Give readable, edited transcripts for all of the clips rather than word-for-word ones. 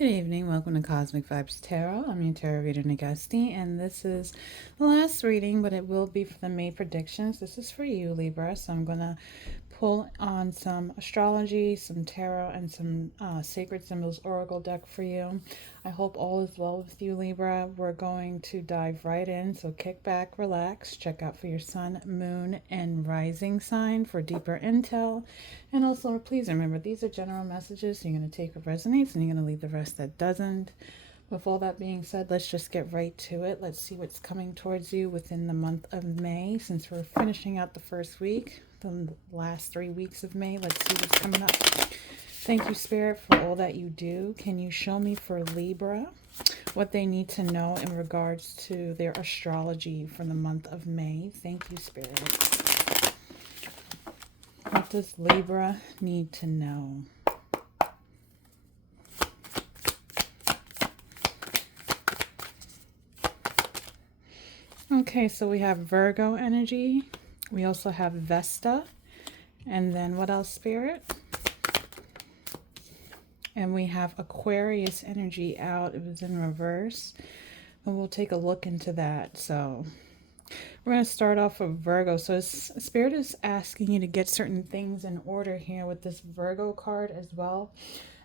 Good evening, welcome to Cosmic Vibes Tarot. I'm your tarot reader, Nagasti, and this is the last reading, but it will be for the May predictions. This is for you, Libra, so I'm going to pull on some astrology, some tarot, and some Sacred Symbols Oracle deck for you. I hope all is well with you, Libra. We're going to dive right in, so kick back, relax, check out for your sun, moon, and rising sign for deeper intel. And also, please remember, these are general messages. So you're going to take what resonates and you're going to leave the rest that doesn't. With all that being said, let's just get right to it. Let's see what's coming towards you within the month of May. Since we're finishing out the first week, the last 3 weeks of May, let's see what's coming up. Thank you, Spirit, for all that you do. Can you show me for Libra what they need to know in regards to their astrology for the month of May? Thank you, Spirit. What does Libra need to know? Okay, so we have Virgo energy. We also have Vesta. And then what else, Spirit? And we have Aquarius energy out. It was in reverse. And we'll take a look into that. So we're going to start off with Virgo. So Spirit is asking you to get certain things in order here with this Virgo card as well,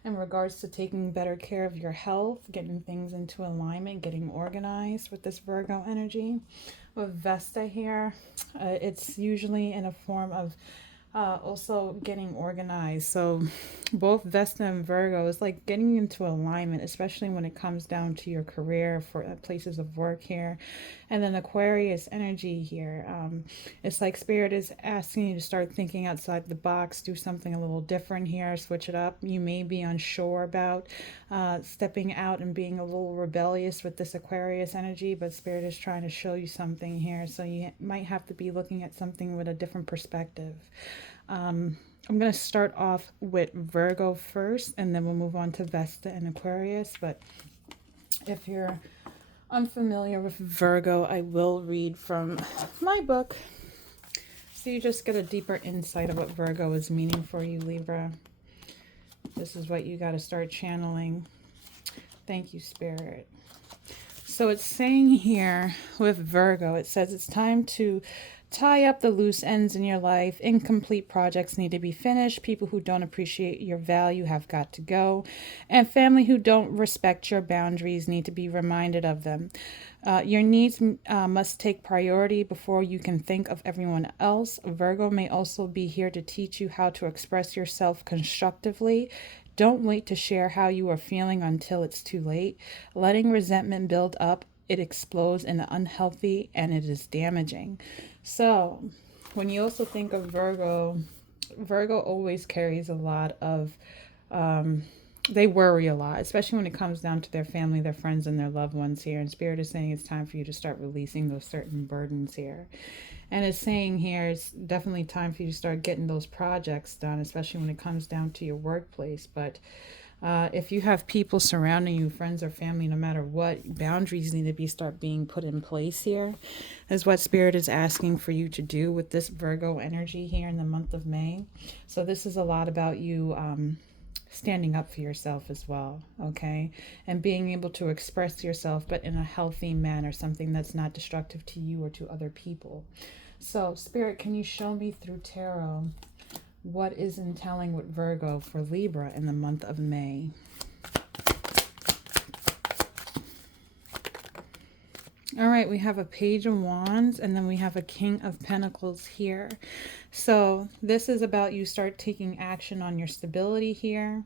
in regards to taking better care of your health, getting things into alignment, getting organized with this Virgo energy. With Vesta here, it's usually in a form of also getting organized. So both Vesta and Virgo is like getting into alignment, especially when it comes down to your career, for places of work here. And then Aquarius energy here, it's like Spirit is asking you to start thinking outside the box, do something a little different here, switch it up. You may be unsure about stepping out and being a little rebellious with this Aquarius energy, but Spirit is trying to show you something here. So you might have to be looking at something with a different perspective. I'm going to start off with Virgo first, and then we'll move on to Vesta and Aquarius. But if you're unfamiliar with Virgo, I will read from my book, so you just get a deeper insight of what Virgo is meaning for you, Libra. This is what you got to start channeling. Thank you, Spirit. So it's saying here with Virgo, it says it's time to tie up the loose ends in your life. Incomplete projects need to be finished. People who don't appreciate your value have got to go. And family who don't respect your boundaries need to be reminded of them. Your needs must take priority before you can think of everyone else. Virgo may also be here to teach you how to express yourself constructively. Don't wait to share how you are feeling until it's too late. Letting resentment build up, it explodes in the unhealthy and it is damaging. So when you also think of Virgo, Virgo always carries a lot of, they worry a lot, especially when it comes down to their family, their friends, and their loved ones here. And Spirit is saying it's time for you to start releasing those certain burdens here. And it's saying here it's definitely time for you to start getting those projects done, especially when it comes down to your workplace. But if you have people surrounding you, friends or family, no matter what, boundaries need to start being put in place here, is what Spirit is asking for you to do with this Virgo energy here in the month of May. So this is a lot about you standing up for yourself as well, okay? And being able to express yourself, but in a healthy manner, something that's not destructive to you or to other people. So Spirit, can you show me through tarot what is entailing with Virgo for Libra in the month of May? All right, we have a Page of Wands, and then we have a King of Pentacles here. So this is about you start taking action on your stability here.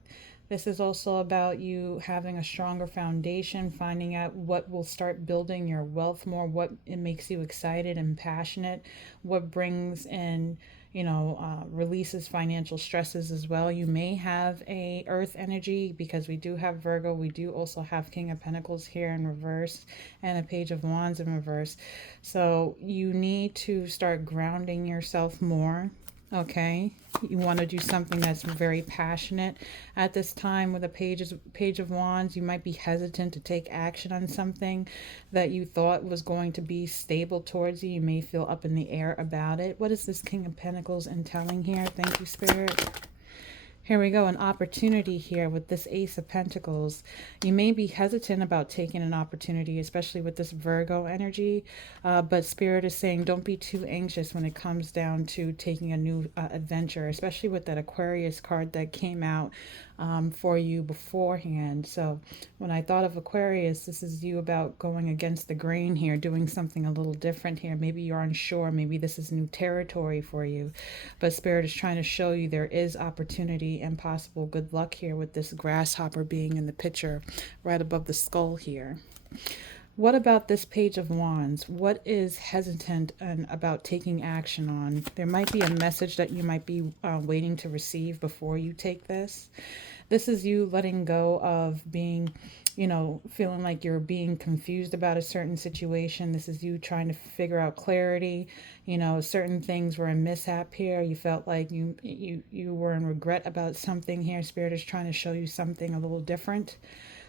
This is also about you having a stronger foundation, finding out what will start building your wealth more, what it makes you excited and passionate, what brings in, releases financial stresses as well. You may have a earth energy because we do have Virgo. We do also have King of Pentacles here in reverse and a Page of Wands in reverse. So you need to start grounding yourself more. Okay, you want to do something that's very passionate at this time. With a Page of Wands, you might be hesitant to take action on something that you thought was going to be stable towards you. You may feel up in the air about it. What is this King of Pentacles entailing here? Thank you, Spirit. Here we go, an opportunity here with this Ace of Pentacles. You may be hesitant about taking an opportunity, especially with this Virgo energy, but Spirit is saying don't be too anxious when it comes down to taking a new adventure, especially with that Aquarius card that came out for you beforehand. So when I thought of Aquarius, this is you about going against the grain here, doing something a little different here. Maybe you're unsure, maybe this is new territory for you, but Spirit is trying to show you there is opportunity and possible good luck here with this grasshopper being in the picture right above the skull here. What about this Page of Wands? What is hesitant and about taking action on? There might be a message that you might be waiting to receive before you take this. This is you letting go of being, you know, feeling like you're being confused about a certain situation. This is you trying to figure out clarity. You know, certain things were a mishap here. You felt like you were in regret about something here. Spirit is trying to show you something a little different.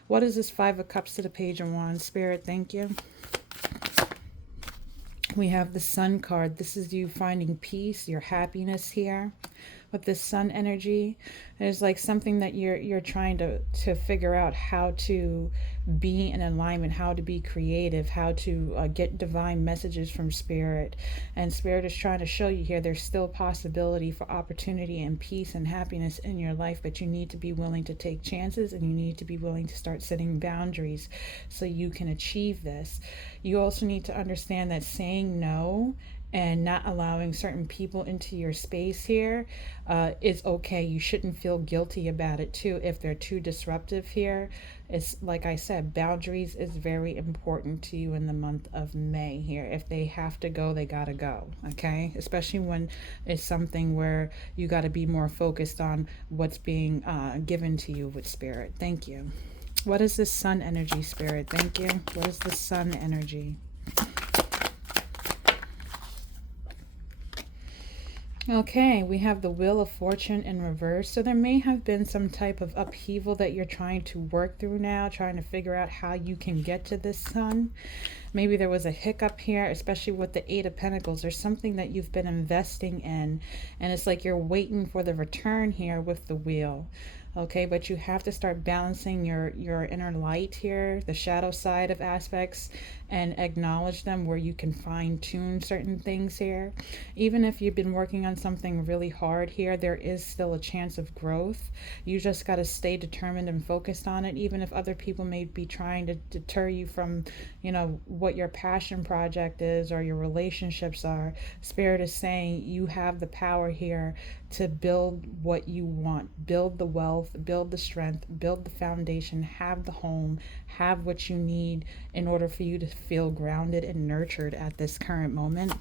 What is this Five of Cups to the Page of Wands? Spirit, thank you. We have the Sun card. This is you finding peace, your happiness here with this Sun energy. There's like something that you're trying to figure out how to be in alignment, how to be creative, how to get divine messages from Spirit. And Spirit is trying to show you here there's still possibility for opportunity and peace and happiness in your life, but you need to be willing to take chances, and you need to be willing to start setting boundaries so you can achieve this. You also need to understand that saying no and not allowing certain people into your space here is okay. You shouldn't feel guilty about it too if they're too disruptive here. It's like I said, boundaries is very important to you in the month of May here. If they have to go, they gotta go, okay? Especially when it's something where you gotta be more focused on what's being given to you with Spirit. Thank you. What is this Sun energy, Spirit? Thank you. What is the Sun energy? Okay, we have the Wheel of Fortune in reverse. So there may have been some type of upheaval that you're trying to work through now, trying to figure out how you can get to this Sun. Maybe there was a hiccup here, especially with the Eight of Pentacles. There's something that you've been investing in, and it's like you're waiting for the return here with the Wheel. Okay, but you have to start balancing your inner light here, the shadow side of aspects, and acknowledge them where you can fine-tune certain things here. Even if you've been working on something really hard here, there is still a chance of growth. You just got to stay determined and focused on it, even if other people may be trying to deter you from, you know, what your passion project is or your relationships are. Spirit is saying you have the power here to build what you want, build the wealth, build the strength, build the foundation, have the home, have what you need in order for you to feel grounded and nurtured at this current moment.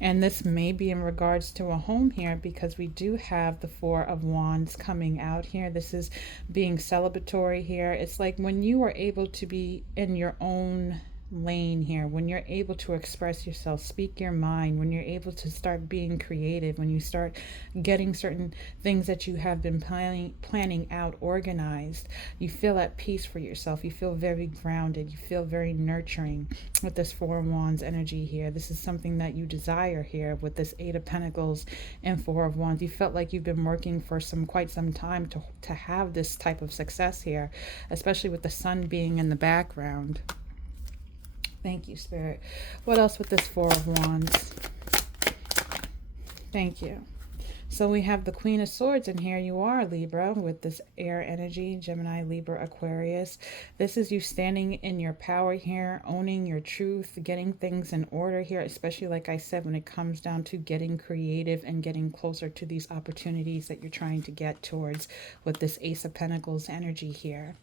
And this may be in regards to a home here, because we do have the Four of Wands coming out here. This is being celebratory here. It's like when you are able to be in your own lane here, when you're able to express yourself, speak your mind, when you're able to start being creative, when you start getting certain things that you have been planning out organized, you feel at peace for yourself. You feel very grounded. You feel very nurturing with this Four of Wands energy here. This is something that you desire here with this Eight of Pentacles and Four of Wands. You felt like you've been working for quite some time to have this type of success here, especially with the sun being in the background. Thank you, Spirit. What else with this Four of Wands? Thank you. So we have the Queen of Swords, and here you are, Libra, with this air energy, Gemini, Libra, Aquarius. This is you standing in your power here, owning your truth, getting things in order here, especially, like I said, when it comes down to getting creative and getting closer to these opportunities that you're trying to get towards with this Ace of Pentacles energy here.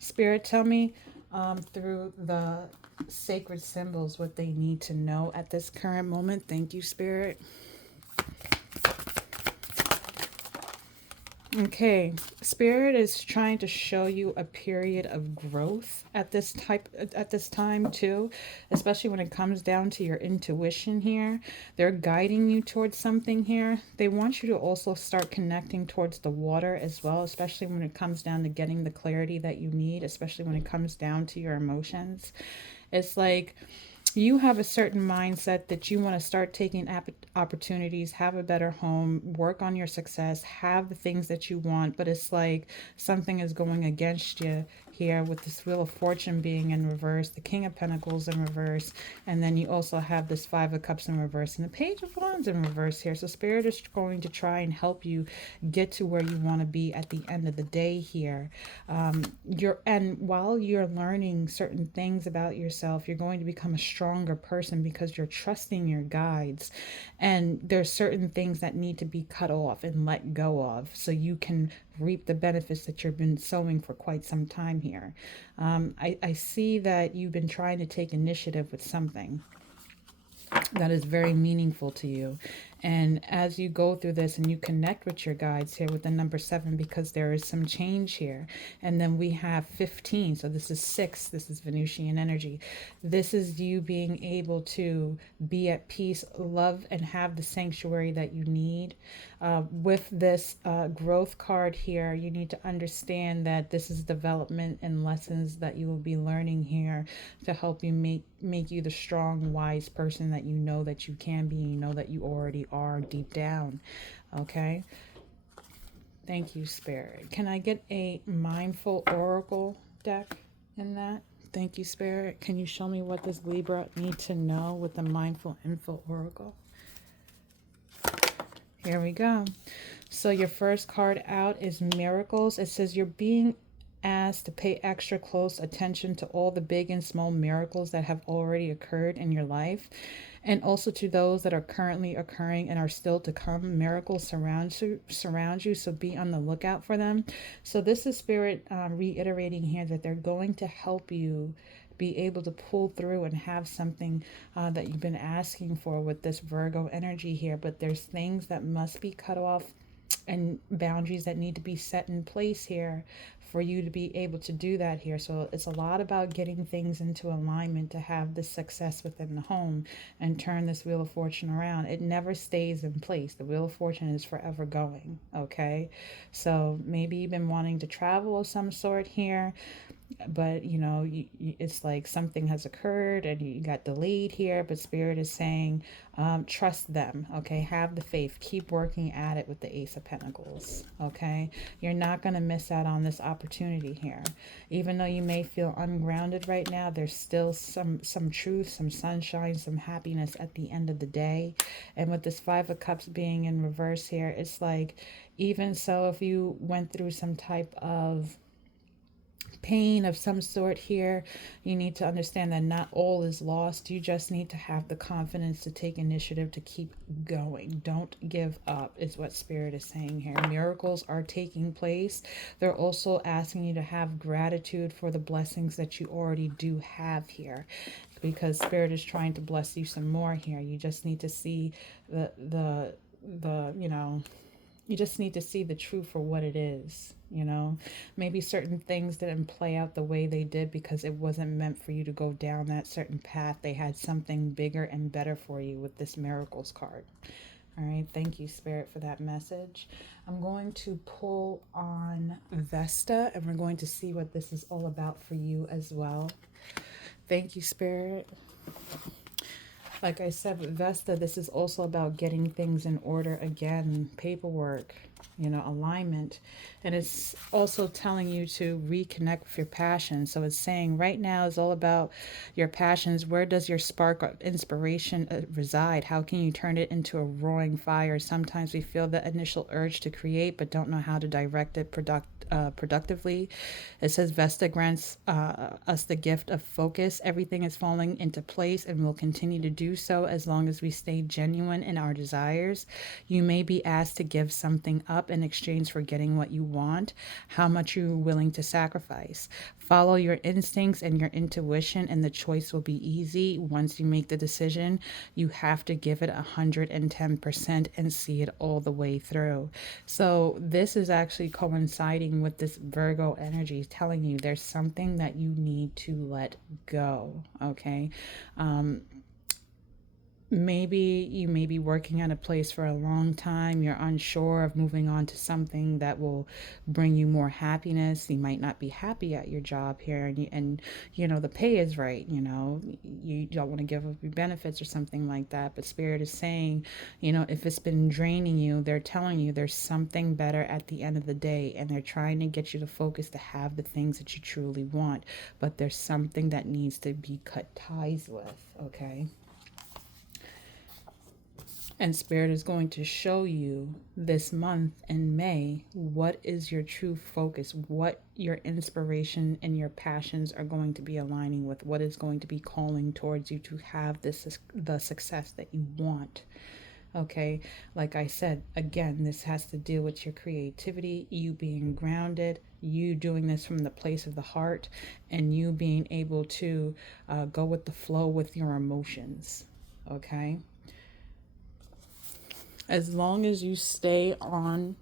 Spirit, tell me through the sacred symbols what they need to know at this current moment. Thank you, Spirit. Okay, Spirit is trying to show you a period of growth at this time too, especially when it comes down to your intuition here. They're guiding you towards something here. They want you to also start connecting towards the water as well, especially when it comes down to getting the clarity that you need, especially when it comes down to your emotions. It's like You have a certain mindset that you want to start taking opportunities, have a better home, work on your success, have the things that you want, but it's like something is going against you here with this Wheel of Fortune being in reverse, the King of Pentacles in reverse, and then you also have this Five of Cups in reverse and the Page of Wands in reverse here. So Spirit is going to try and help you get to where you want to be at the end of the day here. And while you're learning certain things about yourself, you're going to become a stronger person because you're trusting your guides, and there's certain things that need to be cut off and let go of so you can reap the benefits that you've been sowing for quite some time here. I see that you've been trying to take initiative with something that is very meaningful to you. And as you go through this and you connect with your guides here with the number 7, because there is some change here. And then we have 15. So this is 6. This is Venusian energy. This is you being able to be at peace, love, and have the sanctuary that you need. With this growth card here, you need to understand that this is development and lessons that you will be learning here to help you make you the strong, wise person that you know that you can be, and you know that you already are deep down. Okay. Thank you, Spirit. Can I get a mindful oracle deck in that? Thank you, Spirit. Can you show me what this Libra need to know with the mindful info oracle? Here we go. So your first card out is Miracles. It says you're being asked to pay extra close attention to all the big and small miracles that have already occurred in your life, and also to those that are currently occurring and are still to come. Miracles surround you, so be on the lookout for them. So this is Spirit reiterating here that they're going to help you be able to pull through and have something that you've been asking for with this Virgo energy here. But there's things that must be cut off and boundaries that need to be set in place here for you to be able to do that here. So it's a lot about getting things into alignment to have the success within the home and turn this Wheel of Fortune around. It never stays in place. The Wheel of Fortune is forever going. Okay. So maybe you've been wanting to travel of some sort here, but it's like something has occurred and you got delayed here, but Spirit is saying trust them. Okay, have the faith, keep working at it with the Ace of Pentacles. Okay, you're not going to miss out on this opportunity here. Even though you may feel ungrounded right now, there's still some truth, some sunshine, some happiness at the end of the day. And with this Five of Cups being in reverse here, it's like, even so, if you went through some type of pain of some sort here, you need to understand that not all is lost. You just need to have the confidence to take initiative to keep going. Don't give up is what Spirit is saying here. Miracles are taking place. They're also asking you to have gratitude for the blessings that you already do have here, because Spirit is trying to bless you some more here. You just need to see the you just need to see the truth for what it is. Maybe certain things didn't play out the way they did because it wasn't meant for you to go down that certain path. They had something bigger and better for you with this Miracles card. All right, thank you, Spirit, for that message. I'm going to pull on Vesta, and we're going to see what this is all about for you as well. Thank you, Spirit. Like I said, with Vesta, this is also about getting things in order again, paperwork, alignment. And it's also telling you to reconnect with your passion. So it's saying right now is all about your passions. Where does your spark of inspiration reside? How can you turn it into a roaring fire? Sometimes we feel the initial urge to create, but don't know how to direct it productively. It says Vesta grants us the gift of focus. Everything is falling into place and will continue to do so as long as we stay genuine in our desires. You may be asked to give something up in exchange for getting what you want. How much you're willing to sacrifice. Follow your instincts and your intuition, and the choice will be easy. Once you make the decision, you have to give it 110% and see it all the way through. So this is actually coinciding with this Virgo energy, telling you there's something that you need to let go. Okay. Maybe you may be working at a place for a long time. You're unsure of moving on to something that will bring you more happiness. You might not be happy at your job here, and you know the pay is right. You know, you don't want to give up your benefits or something like that. But Spirit is saying, you know, if it's been draining you, they're telling you there's something better at the end of the day, and they're trying to get you to focus to have the things that you truly want. But there's something that needs to be cut ties with. Okay. And Spirit is going to show you this month in May what is your true focus, what your inspiration and your passions are going to be aligning with, what is going to be calling towards you to have the success that you want. Okay, like I said, again, this has to deal with your creativity, you being grounded, you doing this from the place of the heart, and you being able to go with the flow with your emotions. Okay. As long as you stay on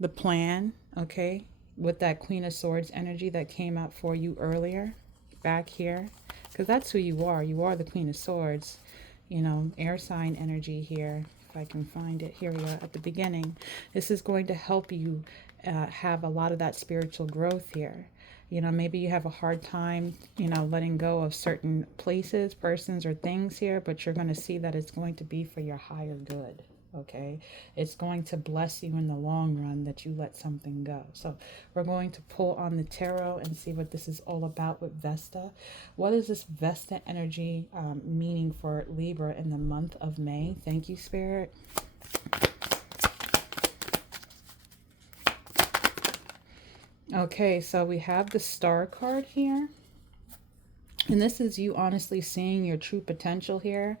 the plan, okay, with that Queen of Swords energy that came out for you earlier, back here, because that's who you are. You are the Queen of Swords, you know, air sign energy here. If I can find it, here we go at the beginning. This is going to help you have a lot of that spiritual growth here. You know, maybe you have a hard time, you know, letting go of certain places, persons, or things here, but you're going to see that it's going to be for your higher good. Okay, it's going to bless you in the long run that you let something go. So we're going to pull on the tarot and see what this is all about with Vesta. What is this Vesta energy meaning for Libra in the month of May? Thank you, Spirit. Okay, so we have the Star card here. And this is you honestly seeing your true potential here.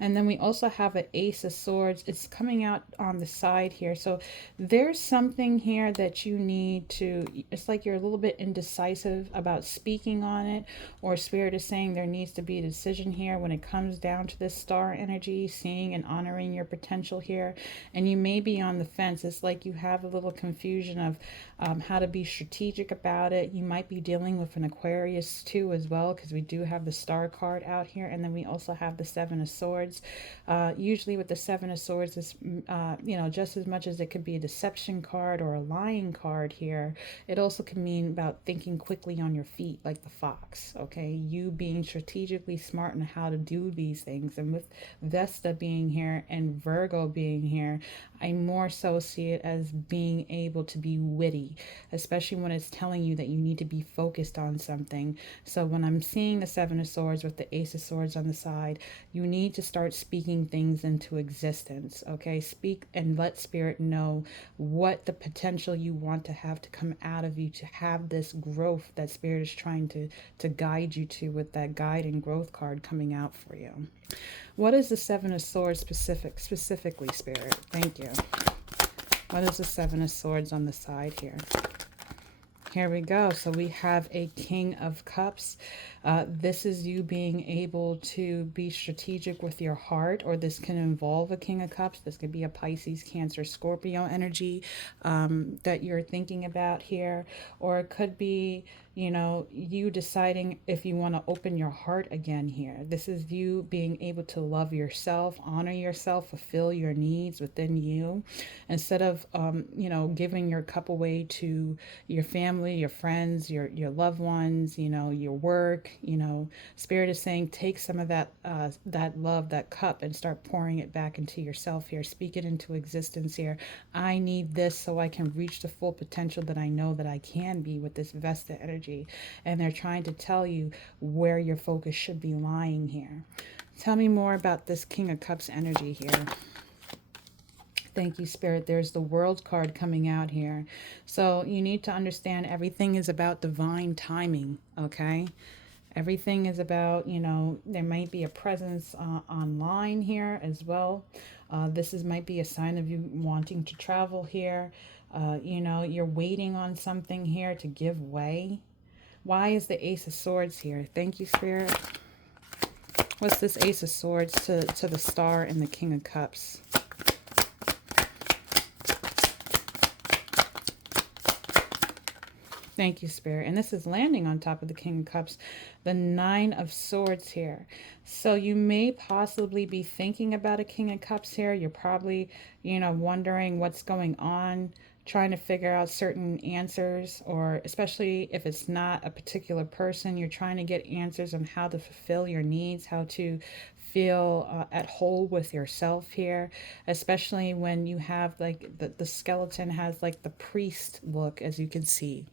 And then we also have an Ace of Swords. It's coming out on the side here. So there's something here that you need to, it's like you're a little bit indecisive about speaking on it, or Spirit is saying there needs to be a decision here when it comes down to this star energy, seeing and honoring your potential here. And you may be on the fence. It's like you have a little confusion of how to be strategic about it. You might be dealing with an Aquarius too as well, because we do have the Star card out here, and then we also have the Seven of Swords. Usually with the Seven of Swords, is you know, just as much as it could be a deception card or a lying card here, it also can mean about thinking quickly on your feet like the fox. Okay, you being strategically smart in how to do these things. And with Vesta being here and Virgo being here, I more so see it as being able to be witty, especially when it's telling you that you need to be focused on something. So when I'm seeing the Seven of Swords with the Ace of Swords on the side, you need to start speaking things into existence. Okay, speak and let Spirit know what the potential you want to have to come out of you, to have this growth that Spirit is trying to guide you to, with that guide and growth card coming out for you. What is the Seven of Swords specifically, Spirit? Thank you. What is the Seven of Swords on the side here? Here we go. So we have a King of Cups. This is you being able to be strategic with your heart, or this can involve a King of Cups. This could be a Pisces, Cancer, Scorpio energy that you're thinking about here. Or it could be, you know, you deciding if you want to open your heart again here. This is you being able to love yourself, honor yourself, fulfill your needs within you, instead of, you know, giving your cup away to your family, your friends, your loved ones, you know, your work. You know, Spirit is saying take some of that that love, that cup, and start pouring it back into yourself here. Speak it into existence here. I need this so I can reach the full potential that I know that I can be with this Vesta energy. And they're trying to tell you where your focus should be lying here. Tell me more about this King of Cups energy here. Thank you, Spirit. There's the World card coming out here. So you need to understand everything is about divine timing, okay? Everything is about, you know, there might be a presence online here as well. Might be a sign of you wanting to travel here. You know, you're waiting on something here to give way. Why is the Ace of Swords here? Thank you, Spirit. What's this Ace of Swords to the Star and the King of Cups? Thank you, Spirit. And this is landing on top of the King of Cups, the Nine of Swords here. So you may possibly be thinking about a King of Cups here. You're probably, wondering what's going on, trying to figure out certain answers, or especially if it's not a particular person, you're trying to get answers on how to fulfill your needs, how to feel at whole with yourself here, especially when you have like the skeleton has like the priest look, as you can see,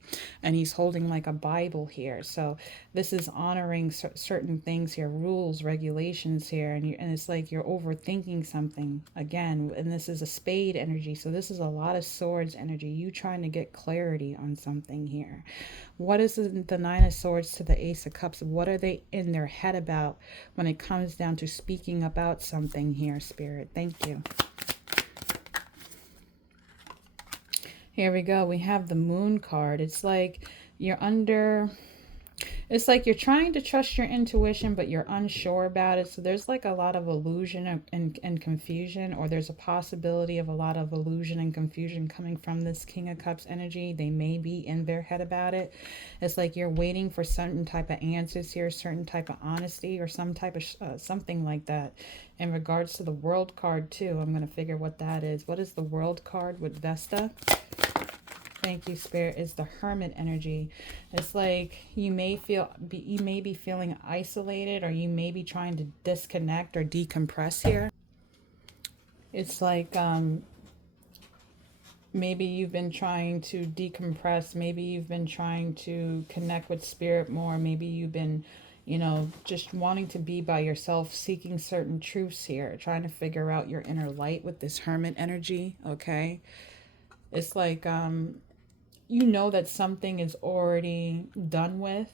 and he's holding like a Bible here. So this is honoring certain things here, rules, regulations here, and it's like you're overthinking something again, and this is a spade energy, so this is a lot of swords energy, you trying to get clarity on something here. What is the Nine of Swords to the Ace of Cups? What are they in their head about when it comes down to speaking about something here, Spirit? Thank you. Here we go. We have the Moon card. It's like you're trying to trust your intuition, but you're unsure about it. So there's like a lot of illusion and confusion, or there's a possibility of a lot of illusion and confusion coming from this King of Cups energy. They may be in their head about it. It's like you're waiting for certain type of answers here, certain type of honesty, or some type of something like that. In regards to the World card too, I'm going to figure what that is. What is the World card with Vesta? Thank you, Spirit. Is the Hermit energy. It's like you may be feeling isolated, or you may be trying to disconnect or decompress here. It's like maybe you've been trying to decompress, maybe you've been trying to connect with Spirit more, maybe you've been just wanting to be by yourself, seeking certain truths here, trying to figure out your inner light with this Hermit energy. Okay, it's like that something is already done with,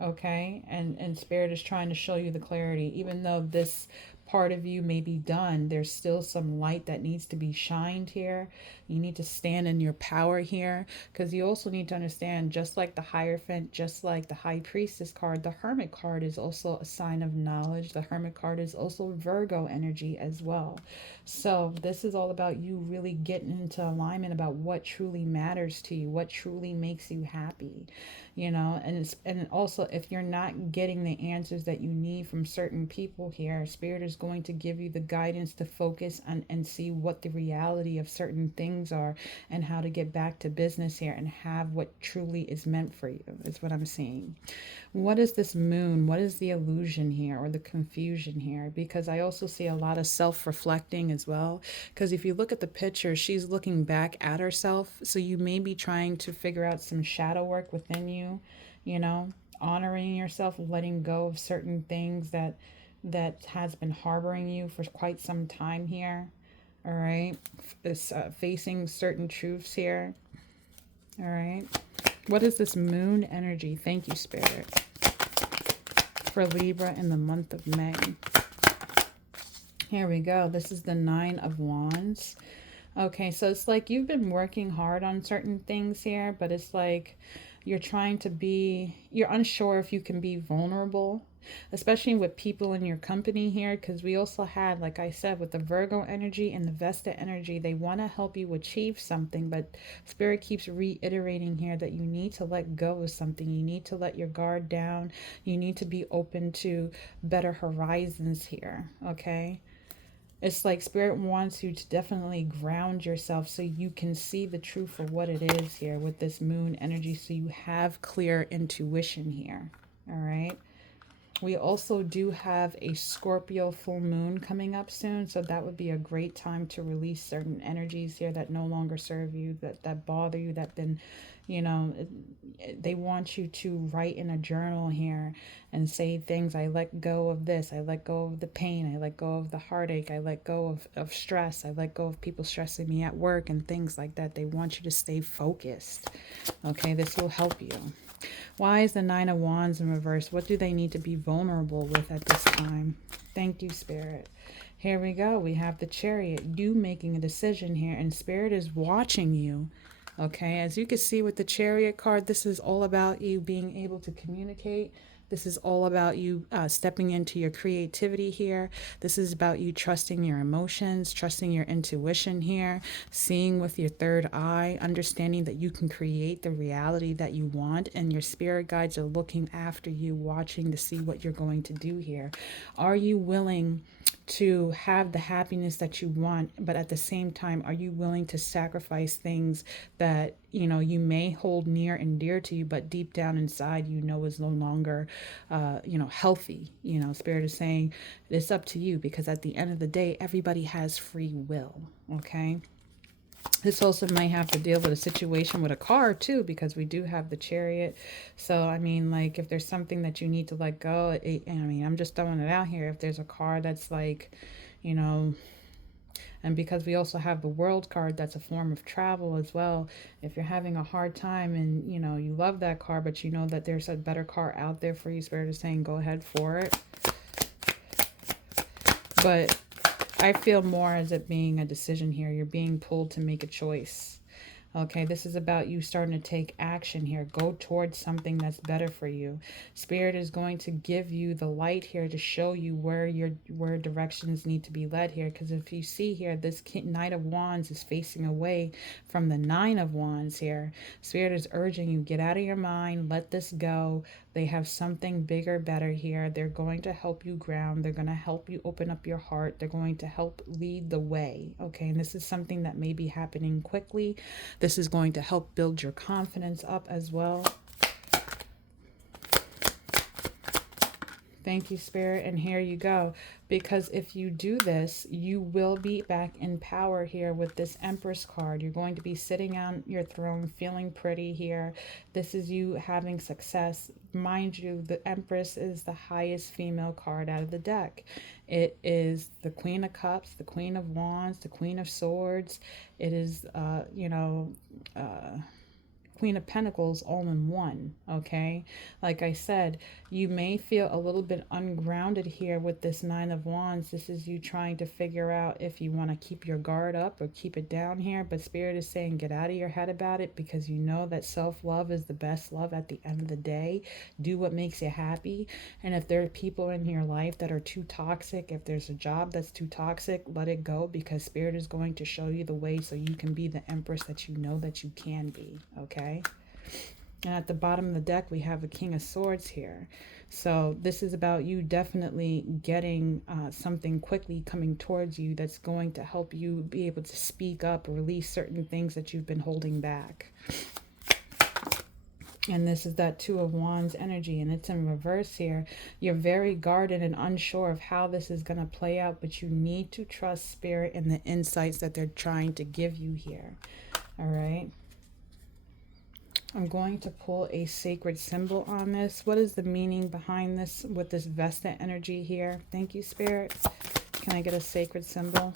okay, and Spirit is trying to show you the clarity. Even though this part of you may be done, there's still some light that needs to be shined here. You need to stand in your power here, because you also need to understand, just like the Hierophant, just like the High Priestess card, the Hermit card is also a sign of knowledge. The Hermit card is also Virgo energy as well. So this is all about you really getting into alignment about what truly matters to you, what truly makes you happy, and also, if you're not getting the answers that you need from certain people here, Spirit is going to give you the guidance to focus on and see what the reality of certain things are, and how to get back to business here and have what truly is meant for you, is what I'm seeing. What is this Moon? What is the illusion here, or the confusion here? Because I also see a lot of self-reflecting as well. Because if you look at the picture, she's looking back at herself. So you may be trying to figure out some shadow work within you, honoring yourself, letting go of certain things that has been harboring you for quite some time here. All right. This facing certain truths here. All right. What is this Moon energy? Thank you, Spirit. For Libra in the month of May. Here we go. This is the Nine of Wands. Okay, so it's like you've been working hard on certain things here, but it's like you're unsure if you can be vulnerable, especially with people in your company here, because we also had, like I said, with the Virgo energy and the Vesta energy, they want to help you achieve something, but Spirit keeps reiterating here that you need to let go of something. You need to let your guard down. You need to be open to better horizons here, okay? It's like Spirit wants you to definitely ground yourself so you can see the truth for what it is here with this Moon energy, so you have clear intuition here, all right? We also do have a Scorpio full moon coming up soon, so that would be a great time to release certain energies here that no longer serve you, that bother you, that been, they want you to write in a journal here and say things. I let go of this. I let go of the pain. I let go of the heartache. I let go of stress. I let go of people stressing me at work and things like that. They want you to stay focused. Okay, this will help you. Why is the Nine of Wands in reverse? What do they need to be vulnerable with at this time? Thank you, Spirit. Here we go. We have the Chariot. You making a decision here, and Spirit is watching you. Okay, as you can see with the Chariot card, this is all about you being able to communicate, This is all about you stepping into your creativity here. This is about you trusting your emotions, trusting your intuition here, seeing with your third eye, understanding that you can create the reality that you want, and your spirit guides are looking after you, watching to see what you're going to do here. Are you willing to have the happiness that you want, but at the same time, are you willing to sacrifice things that you may hold near and dear to you, but deep down inside is no longer healthy? Spirit is saying it's up to you, because at the end of the day, everybody has free will. Okay. This also might have to deal with a situation with a car too, because we do have the Chariot. So, I mean, like, if there's something that you need to let go, I'm just throwing it out here. If there's a car that's like, and because we also have the World card, that's a form of travel as well. If you're having a hard time and, you love that car, but you know that there's a better car out there for you, Spirit is saying go ahead for it. But I feel more as it being a decision here. You're being pulled to make a choice. Okay, this is about you starting to take action here. Go towards something that's better for you. Spirit is going to give you the light here to show you where directions need to be led here. Because if you see here, this Knight of Wands is facing away from the Nine of Wands here. Spirit is urging you, get out of your mind, let this go. They have something bigger, better here. They're going to help you ground. They're going to help you open up your heart. They're going to help lead the way. Okay, and this is something that may be happening quickly. This is going to help build your confidence up as well. Thank you, Spirit. And here you go. Because if you do this, you will be back in power here with this Empress card. You're going to be sitting on your throne, feeling pretty here. This is you having success. Mind you, the Empress is the highest female card out of the deck. It is the Queen of Cups, the Queen of Wands, the Queen of Swords. It is, Queen of Pentacles all in one. Okay, like I said, you may feel a little bit ungrounded here with this Nine of Wands. This is you trying to figure out if you want to keep your guard up or keep it down here. But Spirit is saying get out of your head about it, because you know that self-love is the best love at the end of the day. Do what makes you happy. And if there are people in your life that are too toxic, if there's a job that's too toxic, let it go, because Spirit is going to show you the way so you can be the Empress that you know that you can be. Okay. And at the bottom of the deck, we have a King of Swords here. So this is about you definitely getting something quickly coming towards you that's going to help you be able to speak up, release certain things that you've been holding back. And this is that Two of Wands energy, and it's in reverse here. You're very guarded and unsure of how this is going to play out, but you need to trust Spirit and the insights that they're trying to give you here. All right. I'm going to pull a sacred symbol on this. What is the meaning behind this with this Vesta energy here? Thank you, Spirit. Can I get a sacred symbol?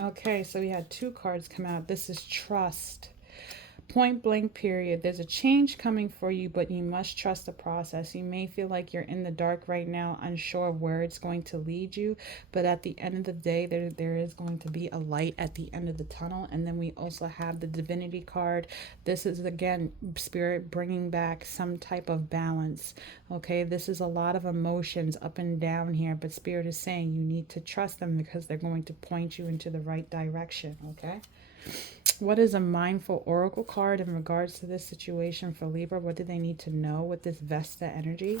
Okay, so we had two cards come out. This is trust. Point blank period. There's a change coming for you, but you must trust the process. You may feel like you're in the dark right now, unsure of where it's going to lead you, but at the end of the day, there is going to be a light at the end of the tunnel. And then we also have the Divinity card. This is, again, Spirit bringing back some type of balance. Okay, this is a lot of emotions up and down here, but Spirit is saying you need to trust them, because they're going to point you into the right direction. Okay. What is a mindful oracle card in regards to this situation for Libra? What do they need to know with this Vesta energy?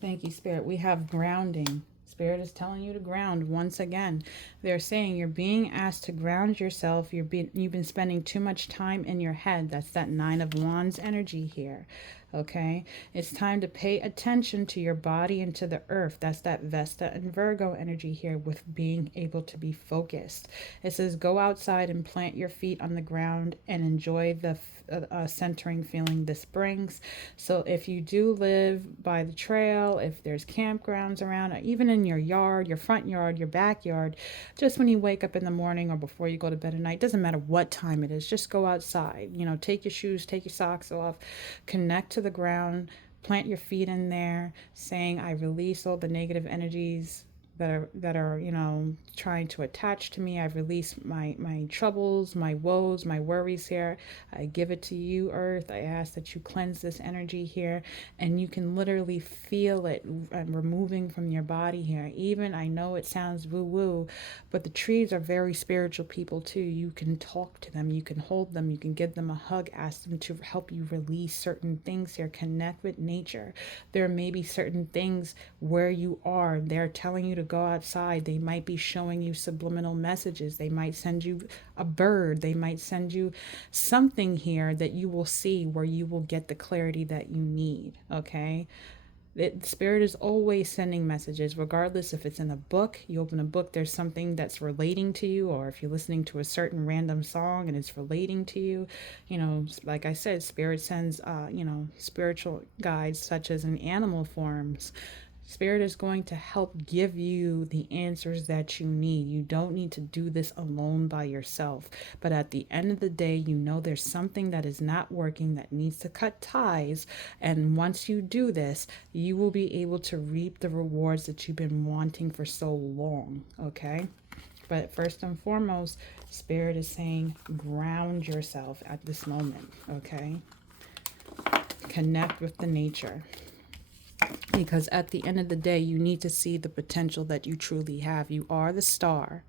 Thank you, Spirit. We have grounding. Spirit is telling you to ground once again. They're saying you're being asked to ground yourself. You've been spending too much time in your head. That's that Nine of Wands energy here. Okay, it's time to pay attention to your body and to the earth. That's that Vesta and Virgo energy here with being able to be focused. It says go outside and plant your feet on the ground and enjoy the centering feeling this brings. So if you do live by the trail, if there's campgrounds around, or even in your yard, your front yard, your backyard, just when you wake up in the morning or before you go to bed at night, doesn't matter what time it is, just go outside, take your shoes, take your socks off, connect to the ground, plant your feet in there, saying, I release all the negative energies that are trying to attach to me. I release my troubles, my woes, my worries here. I give it to you, earth. I ask that you cleanse this energy here, and you can literally feel it removing from your body here. Even, I know it sounds woo woo, but the trees are very spiritual people too. You can talk to them, you can hold them, you can give them a hug, ask them to help you release certain things here. Connect with nature. There may be certain things where you are, they're telling you to go outside. They might be showing you subliminal messages. They might send you a bird. They might send you something here that you will see, where you will get the clarity that you need. Okay. Spirit is always sending messages, regardless if it's in a book. You open a book, there's something that's relating to you, or if you're listening to a certain random song and it's relating to you. Like I said, Spirit sends spiritual guides, such as in animal forms. Spirit is going to help give you the answers that you need. You don't need to do this alone by yourself. But at the end of the day, there's something that is not working, that needs to cut ties. And once you do this, you will be able to reap the rewards that you've been wanting for so long. Okay? But first and foremost, Spirit is saying ground yourself at this moment. Okay? Connect with the nature. Because at the end of the day, you need to see the potential that you truly have. You are the star.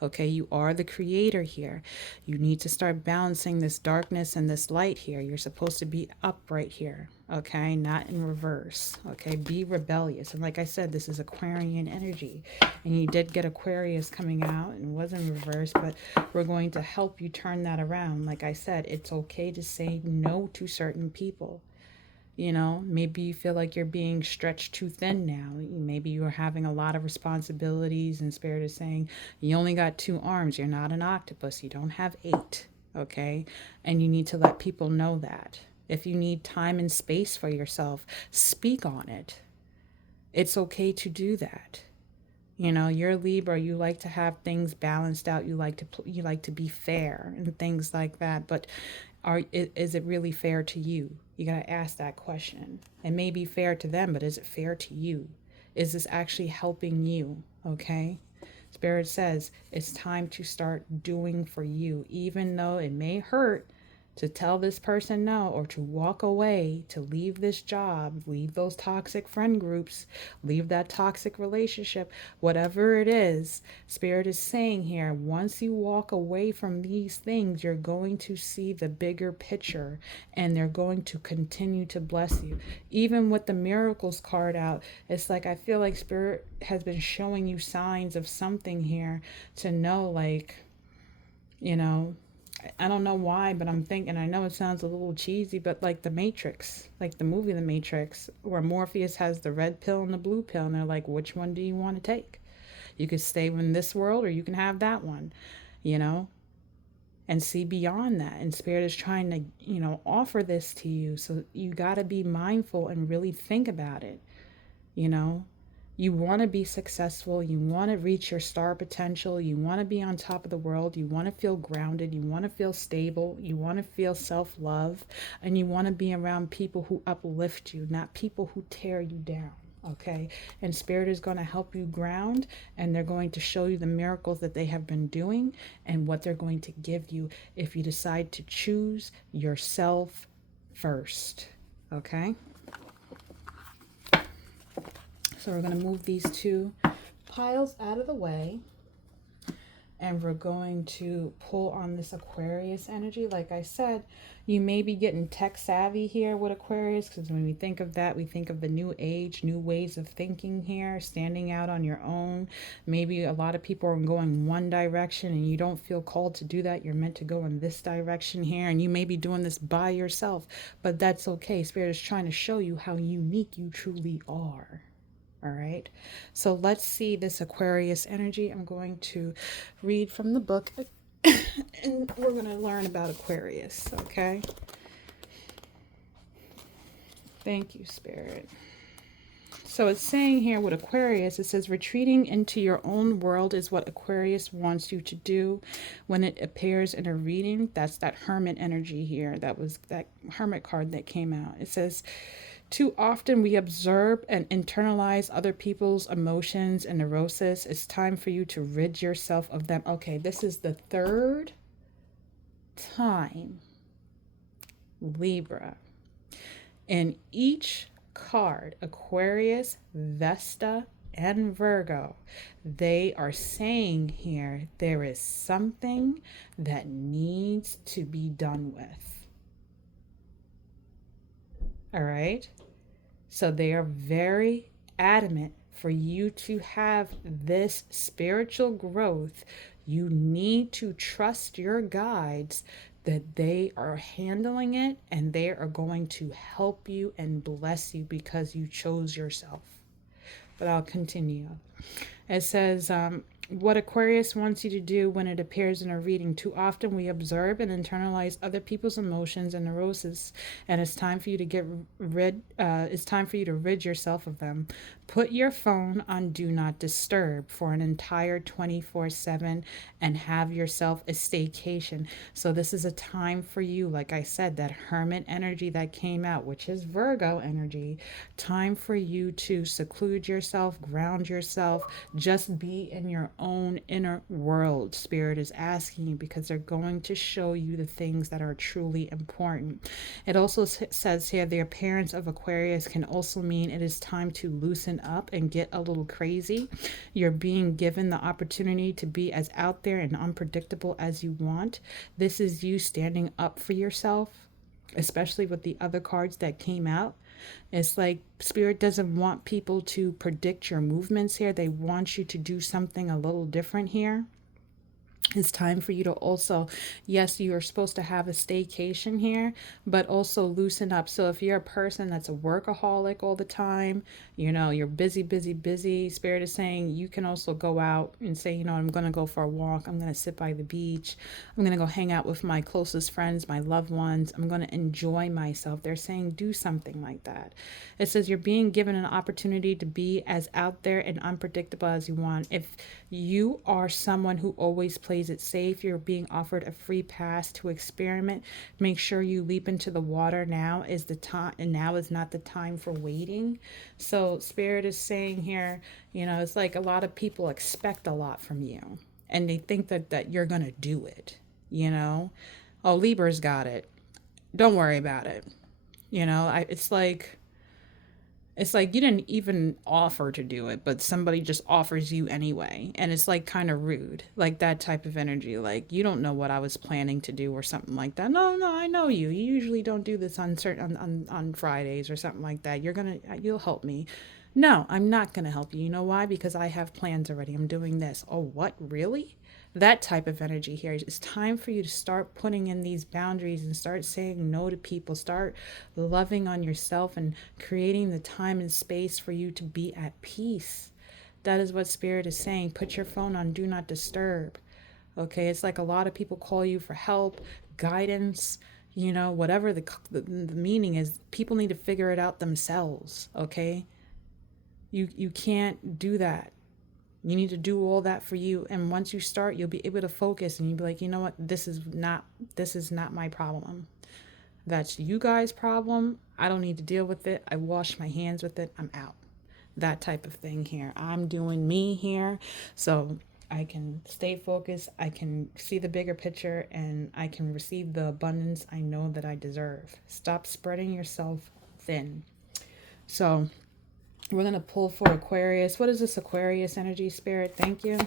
Okay, you are the creator here. You need to start balancing this darkness and this light here. You're supposed to be upright here. Okay, not in reverse. Okay, be rebellious. And like I said, this is Aquarian energy. And you did get Aquarius coming out and was in reverse, but we're going to help you turn that around. Like I said, it's okay to say no to certain people. Maybe you feel like you're being stretched too thin now. Maybe you're having a lot of responsibilities, and Spirit is saying, you only got 2 arms. You're not an octopus. You don't have 8. Okay? And you need to let people know that. If you need time and space for yourself, speak on it. It's okay to do that. You're Libra. You like to have things balanced out. You like to be fair and things like that. But is it really fair to you? You got to ask that question. It may be fair to them, but is it fair to you? Is this actually helping you? Okay? Spirit says it's time to start doing for you, even though it may hurt to tell this person no, or to walk away, to leave this job, leave those toxic friend groups, leave that toxic relationship, whatever it is. Spirit is saying here, once you walk away from these things, you're going to see the bigger picture, and they're going to continue to bless you. Even with the miracles card out, it's like, I feel like Spirit has been showing you signs of something here to know, like, I don't know why, but I'm thinking, I know it sounds a little cheesy, but like the Matrix, like the movie The Matrix, where Morpheus has the red pill and the blue pill, and they're like, which one do you want to take? You could stay in this world, or you can have that one, and see beyond that. And Spirit is trying to, offer this to you. So you got to be mindful and really think about it. You want to be successful. You want to reach your star potential. You want to be on top of the world. You want to feel grounded. You want to feel stable. You want to feel self-love. And you want to be around people who uplift you, not people who tear you down. Okay? And Spirit is going to help you ground, and they're going to show you the miracles that they have been doing and what they're going to give you if you decide to choose yourself first. Okay? So we're going to move these 2 piles out of the way, and we're going to pull on this Aquarius energy. Like I said, you may be getting tech savvy here with Aquarius, because when we think of that, we think of the new age, new ways of thinking here, standing out on your own. Maybe a lot of people are going one direction and you don't feel called to do that. You're meant to go in this direction here, and you may be doing this by yourself, but that's okay. Spirit is trying to show you how unique you truly are. All right, so let's see this Aquarius energy. I'm going to read from the book, and we're going to learn about Aquarius, okay? Thank you, Spirit. So it's saying here with Aquarius, it says retreating into your own world is what Aquarius wants you to do. When it appears in a reading, that's that hermit energy here. That was that hermit card that came out. It says, Too often we observe and internalize other people's emotions and neurosis. It's time for you to rid yourself of them. Okay, this is the third time, Libra. In each card, Aquarius, Vesta, and Virgo, they are saying here there is something that needs to be done with. All right? So they are very adamant for you to have this spiritual growth. You need to trust your guides that they are handling it and they are going to help you and bless you because you chose yourself. But I'll continue. It says, what Aquarius wants you to do when it appears in a reading. Too often we observe and internalize other people's emotions and neurosis, and it's time for you to rid yourself of them. Put your phone on do not disturb for an entire 24/7 and have yourself a staycation. So this is a time for you, like I said, that hermit energy that came out, which is Virgo energy. Time for you to seclude yourself, ground yourself, just be in your own inner world. Spirit is asking you because they're going to show you the things that are truly important. It also says here the appearance of Aquarius can also mean it is time to loosen up and get a little crazy. You're being given the opportunity to be as out there and unpredictable as you want. This is you standing up for yourself, especially with the other cards that came out. It's like Spirit doesn't want people to predict your movements here. They want you to do something a little different here. It's time for you to also, yes, you are supposed to have a staycation here, but also loosen up. So if you're a person that's a workaholic all the time, you're busy, Spirit is saying you can also go out and say, I'm going to go for a walk. I'm going to sit by the beach. I'm going to go hang out with my closest friends, my loved ones. I'm going to enjoy myself. They're saying do something like that. It says you're being given an opportunity to be as out there and unpredictable as you want. If you are someone who always plays it safe, you're being offered a free pass to experiment. Make sure you leap into the water. Now is the time, and now is not the time for waiting. So Spirit is saying here, it's like a lot of people expect a lot from you and they think that you're going to do it, Oh, Libra's got it. Don't worry about it. It's like you didn't even offer to do it, but somebody just offers you anyway. And it's like kind of rude, like that type of energy. Like, you don't know what I was planning to do or something like that. No, I know you. You usually don't do this on Fridays or something like that. You'll help me. No, I'm not going to help you. You know why? Because I have plans already. I'm doing this. Oh, what? Really? That type of energy here. It's time for you to start putting in these boundaries and start saying no to people. Start loving on yourself and creating the time and space for you to be at peace. That is what Spirit is saying. Put your phone on do not disturb. Okay, it's like a lot of people call you for help, guidance, whatever the meaning is. People need to figure it out themselves. Okay, you can't do that. You need to do all that for you. And once you start, you'll be able to focus and you'll be like, you know what? This is not my problem. That's you guys' problem. I don't need to deal with it. I wash my hands with it. I'm out. That type of thing here. I'm doing me here. So I can stay focused. I can see the bigger picture and I can receive the abundance I know that I deserve. Stop spreading yourself thin. So we're going to pull for Aquarius. What is this Aquarius energy, Spirit? Thank you.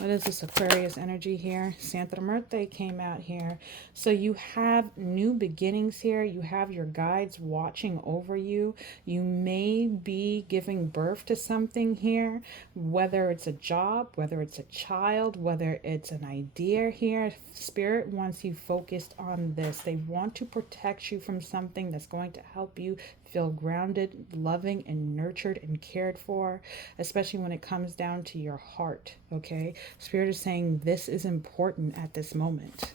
What is this Aquarius energy here? Santa Muerte came out here. So you have new beginnings here. You have your guides watching over you. You may be giving birth to something here, whether it's a job, whether it's a child, whether it's an idea here. Spirit wants you focused on this. They want to protect you from something that's going to help you feel grounded, loving, and nurtured and cared for, especially when it comes down to your heart, okay? Spirit is saying this is important at this moment.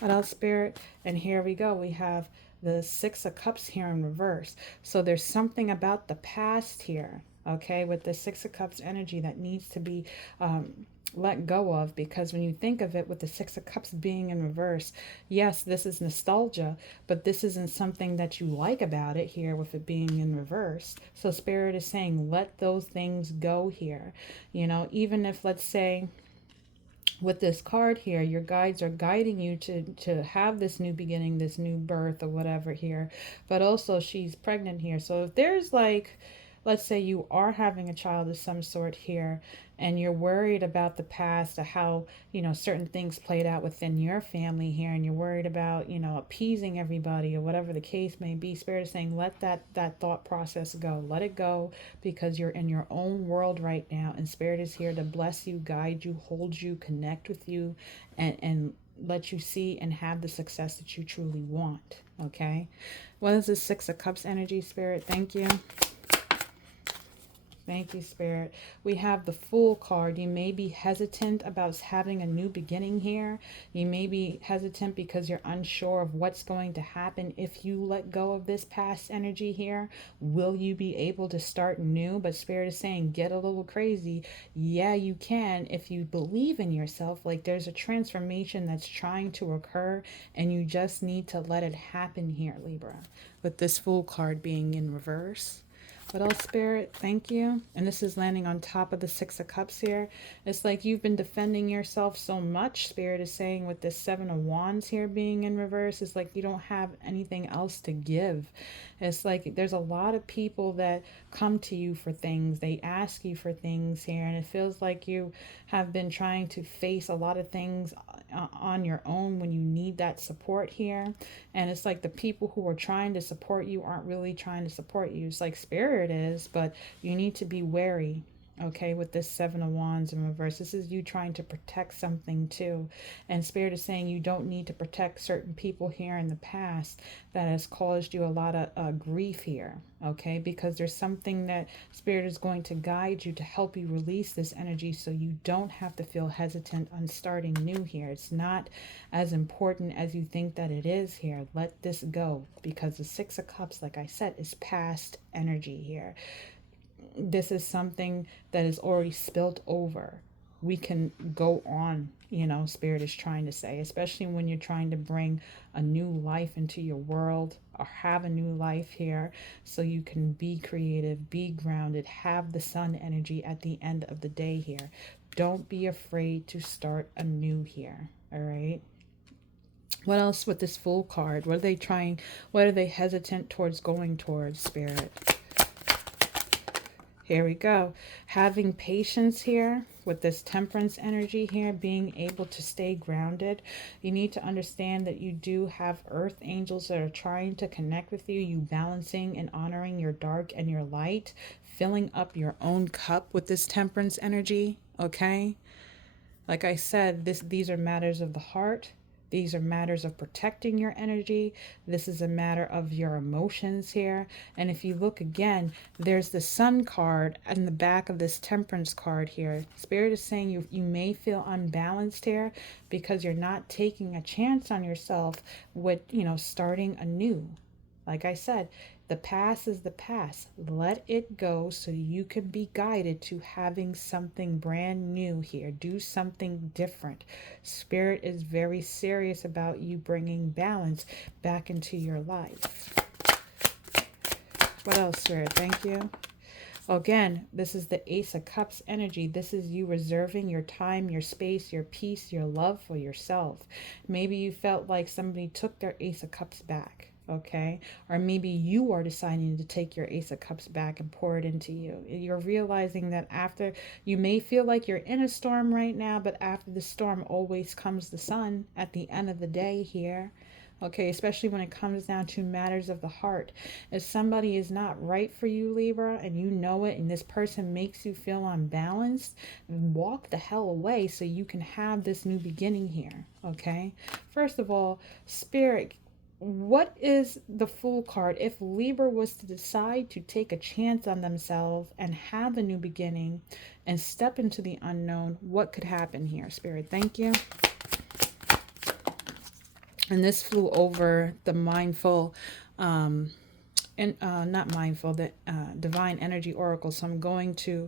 What else, Spirit? And here we go. We have the Six of Cups here in reverse. So there's something about the past here, okay, with the Six of Cups energy that needs to be let go of, because when you think of it with the Six of Cups being in reverse, yes, this is nostalgia, but this isn't something that you like about it here with it being in reverse. So Spirit is saying let those things go here. You know, even if, let's say, with this card here, your guides are guiding you to have this new beginning, this new birth or whatever here, but also she's pregnant here. So if there's like, let's say you are having a child of some sort here and you're worried about the past, or how, you know, certain things played out within your family here, and you're worried about, you know, appeasing everybody or whatever the case may be, Spirit is saying let that thought process go. Let it go, because you're in your own world right now, and Spirit is here to bless you, guide you, hold you, connect with you, and let you see and have the success that you truly want. Okay, what is this Six of Cups energy, Spirit? Thank you. Thank you, Spirit. We have the Fool card. You may be hesitant about having a new beginning here. You may be hesitant because you're unsure of what's going to happen if you let go of this past energy here. Will you be able to start new? But Spirit is saying, get a little crazy. Yeah, you can if you believe in yourself. Like there's a transformation that's trying to occur, and you just need to let it happen here, Libra. With this Fool card being in reverse. What else, Spirit? Thank you. And this is landing on top of the Six of Cups here. It's like you've been defending yourself so much, Spirit is saying, with this Seven of Wands here being in reverse. It's like you don't have anything else to give. It's like there's a lot of people that come to you for things. They ask you for things here, and it feels like you have been trying to face a lot of things on your own when you need that support here. And it's like the people who are trying to support you aren't really trying to support you. It's like Spirit is, but you need to be wary. Okay, with this Seven of Wands in reverse, this is you trying to protect something too. And Spirit is saying you don't need to protect certain people here in the past that has caused you a lot of grief here. Okay, because there's something that Spirit is going to guide you to help you release this energy, so you don't have to feel hesitant on starting new here. It's not as important as you think that it is here. Let this go, because the Six of Cups, like I said, is past energy here. This is something that is already spilt over. We can go on, you know, Spirit is trying to say, especially when you're trying to bring a new life into your world, or have a new life here, so you can be creative, be grounded, have the sun energy at the end of the day here. Don't be afraid to start anew here. All right. What else with this Fool card? What are they hesitant towards going towards, Spirit? Here we go. Having patience here with this Temperance energy here, being able to stay grounded. You need to understand that you do have earth angels that are trying to connect with you. You balancing and honoring your dark and your light, filling up your own cup with this Temperance energy. Okay. Like I said, these are matters of the heart. These are matters of protecting your energy. This is a matter of your emotions here. And if you look again, there's the Sun card in the back of this Temperance card here. Spirit is saying you may feel unbalanced here because you're not taking a chance on yourself with, you know, starting anew. Like I said, the past is the past. Let it go so you can be guided to having something brand new here. Do something different. Spirit is very serious about you bringing balance back into your life. What else, Spirit? Thank you. Again, this is the Ace of Cups energy. This is you reserving your time, your space, your peace, your love for yourself. Maybe you felt like somebody took their Ace of Cups back. Okay, or maybe you are deciding to take your Ace of Cups back and pour it into you. You're realizing that after, you may feel like you're in a storm right now, but after the storm always comes the sun at the end of the day here. Okay, especially when it comes down to matters of the heart. If somebody is not right for you, Libra, and you know it, and this person makes you feel unbalanced, walk the hell away so you can have this new beginning here. Okay, first of all, Spirit, what is the Fool card? If Libra was to decide to take a chance on themselves and have a new beginning and step into the unknown, what could happen here, Spirit? Thank you. And this flew over the mindful and not mindful, the divine energy oracle. So I'm going to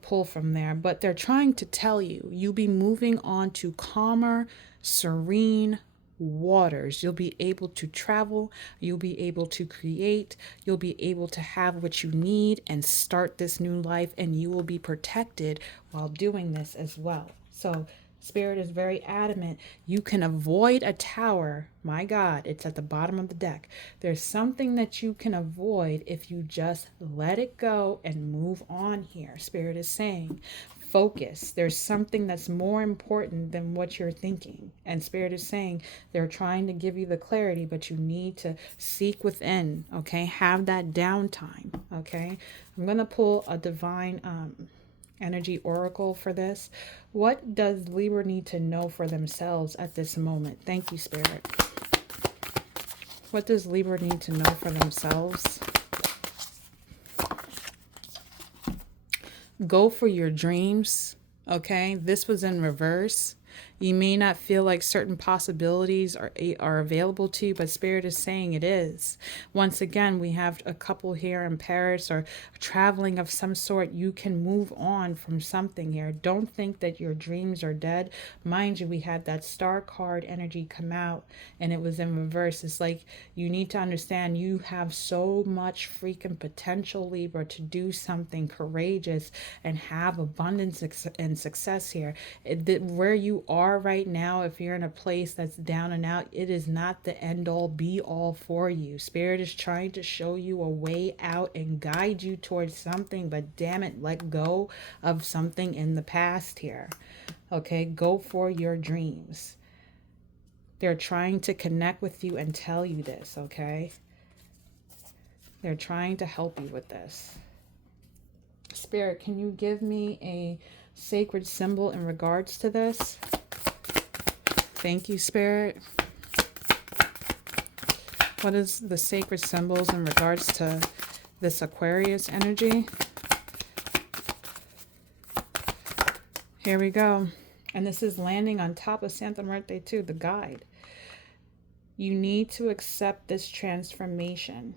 pull from there, but they're trying to tell you, you'll be moving on to calmer, serene waters. You'll be able to travel, you'll be able to create, you'll be able to have what you need and start this new life, and you will be protected while doing this as well. So Spirit is very adamant. You can avoid a tower. My God, it's at the bottom of the deck. There's something that you can avoid if you just let it go and move on here. Spirit is saying, focus. There's something that's more important than what you're thinking. And Spirit is saying they're trying to give you the clarity, but you need to seek within, okay? Have that downtime, okay? I'm going to pull a divine energy oracle for this. What does Libra need to know for themselves at this moment? Thank you, Spirit. What does Libra need to know for themselves? Go for your dreams. Okay, this was in reverse. You may not feel like certain possibilities are available to you, but Spirit is saying it is. Once again, we have a couple here in Paris or traveling of some sort. You can move on from something here. Don't think that your dreams are dead. Mind you, we had that star card energy come out and it was in reverse. It's like you need to understand you have so much freaking potential, Libra, to do something courageous and have abundance and success here. Where you are right now, if you're in a place that's down and out, it is not the end all be all for you. Spirit is trying to show you a way out and guide you towards something, but damn it, let go of something in the past here. Okay, go for your dreams. They're trying to connect with you and tell you this, okay? They're trying to help you with this. Spirit, can you give me a sacred symbol in regards to this? Thank you, Spirit. What is the sacred symbols in regards to this Aquarius energy? Here we go. And this is landing on top of Santa Muerte too, the guide. You need to accept this transformation.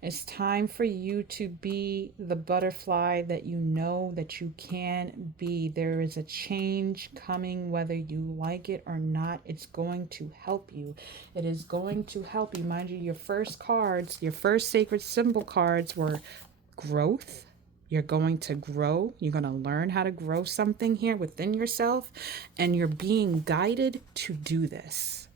It's time for you to be the butterfly that you know that you can be. There is a change coming, whether you like it or not. It's going to help you. It is going to help you. Mind you, your first cards, your first sacred symbol cards were growth. You're going to grow. You're going to learn how to grow something here within yourself. And you're being guided to do this.